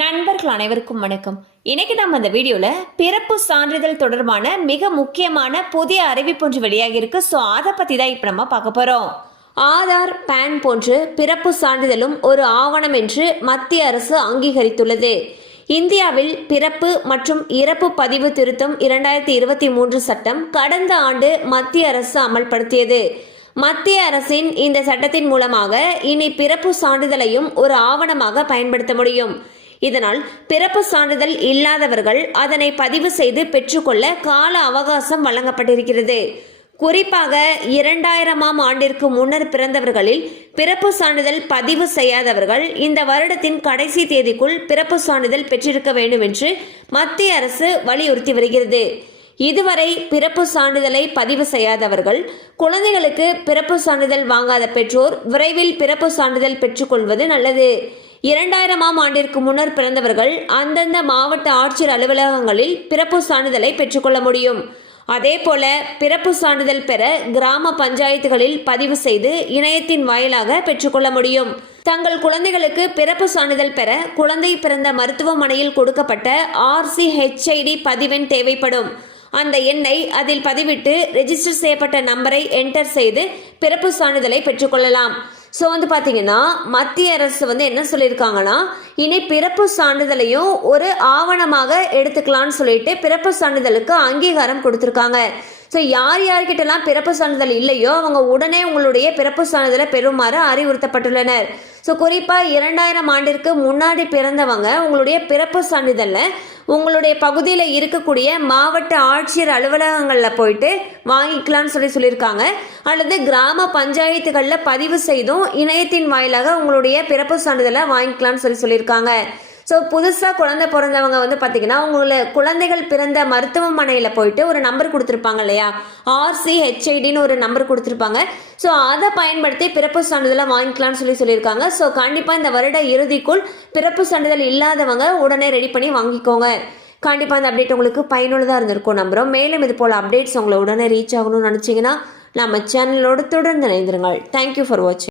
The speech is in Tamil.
நண்பர்கள் அனைவருக்கும் வணக்கம். இன்னைக்கு நம்ம இந்த வீடியோல பிறப்பு சான்றிதழ் தொடர்பான மிக முக்கியமான புதிய அறிவிப்பு ஒன்று வெளியாகி இருக்கு. ஸோ அதை பத்தி தான் இப்போ நம்ம பார்க்க போறோம். ஆதார், பேன் போன்று பிறப்பு சான்றிதழும் ஒரு ஆவணம் என்று மத்திய அரசு அங்கீகரித்துள்ளது. இந்தியாவில் பிறப்பு மற்றும் இறப்பு பதிவு திருத்தம் 2023 சட்டம் கடந்த ஆண்டு மத்திய அரசு அமல்படுத்தியது. மத்திய அரசின் இந்த சட்டத்தின் மூலமாக இனி பிறப்பு சான்றிதழையும் ஒரு ஆவணமாக பயன்படுத்த முடியும். இதனால் பிறப்பு சான்றிதழ் இல்லாதவர்கள் அதனை பதிவு செய்து பெற்றுக்கொள்ள கால அவகாசம் வழங்கப்பட்டிருக்கிறது. குறிப்பாக 2000ஆம் ஆண்டிற்கு முன்னர் பிறந்தவர்களில் பிறப்பு சான்றிதழ் பதிவு செய்யாதவர்கள் இந்த வருடத்தின் கடைசி தேதிக்குள் பிறப்பு சான்றிதழ் பெற்றிருக்க வேண்டும் என்று மத்திய அரசு வலியுறுத்தி வருகிறது. இதுவரை பிறப்பு சான்றிதழை பதிவு செய்யாதவர்கள், குழந்தைகளுக்கு பிறப்பு சான்றிதழ் வாங்காத பெற்றோர் விரைவில் பிறப்பு சான்றிதழ் பெற்றுக்கொள்வது நல்லது. 2000ஆம் ஆண்டிற்கு முன்னர் பிறந்தவர்கள் அந்தந்த மாவட்ட ஆட்சியர் அலுவலகங்களில் பிறப்பு சான்றிதழை பெற்றுக்கொள்ள முடியும். அதேபோல பிறப்பு சான்றிதழ் பெற கிராம பஞ்சாயத்துகளில் பதிவு செய்து இணையத்தின் வாயிலாக பெற்றுக்கொள்ள முடியும். தங்கள் குழந்தைகளுக்கு பிறப்பு சான்றிதழ் பெற குழந்தை பிறந்த மருத்துவமனையில் கொடுக்கப்பட்ட RCHID பதிவெண் தேவைப்படும். அந்த எண்ணை அதில் பதிவிட்டு ரெஜிஸ்டர் செய்யப்பட்ட நம்பரை என்டர் செய்து பிறப்பு சான்றிதழை பெற்றுக்கொள்ளலாம். ஸோ பார்த்தீங்கன்னா மத்திய அரசு என்ன சொல்லியிருக்காங்கன்னா, இனி பிறப்பு சான்றிதழையும் ஒரு ஆவணமாக எடுத்துக்கலாம்னு சொல்லிட்டு பிறப்பு சான்றிதழுக்கு அங்கீகாரம் கொடுத்துருக்காங்க. ஸோ யார்கிட்டலாம் பிறப்பு சான்றிதழ் இல்லையோ அவங்க உடனே உங்களுடைய பிறப்பு சான்றிதழை பெறுமாறு அறிவுறுத்தப்பட்டுள்ளனர். ஸோ குறிப்பாக 2000 ஆண்டிற்கு முன்னாடி பிறந்தவங்க உங்களுடைய பிறப்பு சான்றிதழில் உங்களுடைய பகுதியில் இருக்கக்கூடிய மாவட்ட ஆட்சியர் அலுவலகங்களில் போயிட்டு வாங்கிக்கலாம்னு சொல்லியிருக்காங்க. அல்லது கிராம பஞ்சாயத்துகளில் பதிவு செய்தும் இணையத்தின் வாயிலாக உங்களுடைய பிறப்பு சான்றிதழை வாங்கிக்கலாம்னு சொல்லியிருக்காங்க. ஸோ புதுசாக குழந்தை பிறந்தவங்க பார்த்தீங்கன்னா உங்களை குழந்தைகள் பிறந்த மருத்துவமனையில் போயிட்டு ஒரு நம்பர் கொடுத்துருப்பாங்க இல்லையா, RCHIDன்னு ஒரு நம்பர் கொடுத்துருப்பாங்க. ஸோ அதை பயன்படுத்தி பிறப்பு சான்றிதழை வாங்கிக்கலாம்னு சொல்லியிருக்காங்க. ஸோ கண்டிப்பாக இந்த வருட இறுதிக்குள் பிறப்பு சான்றிதழ் இல்லாதவங்க உடனே ரெடி பண்ணி வாங்கிக்கோங்க. கண்டிப்பாக இந்த அப்டேட் உங்களுக்கு பயனுள்ளதாக இருந்திருக்கும் நம்புகிறோம். மேலும் இது போல் அப்டேட்ஸ் உங்களை உடனே ரீச் ஆகணும்னு நினச்சிங்கன்னா நம்ம சேனலோடு தொடர்ந்து இணைந்திருங்கள். தேங்க்யூ ஃபார் வாட்சிங்.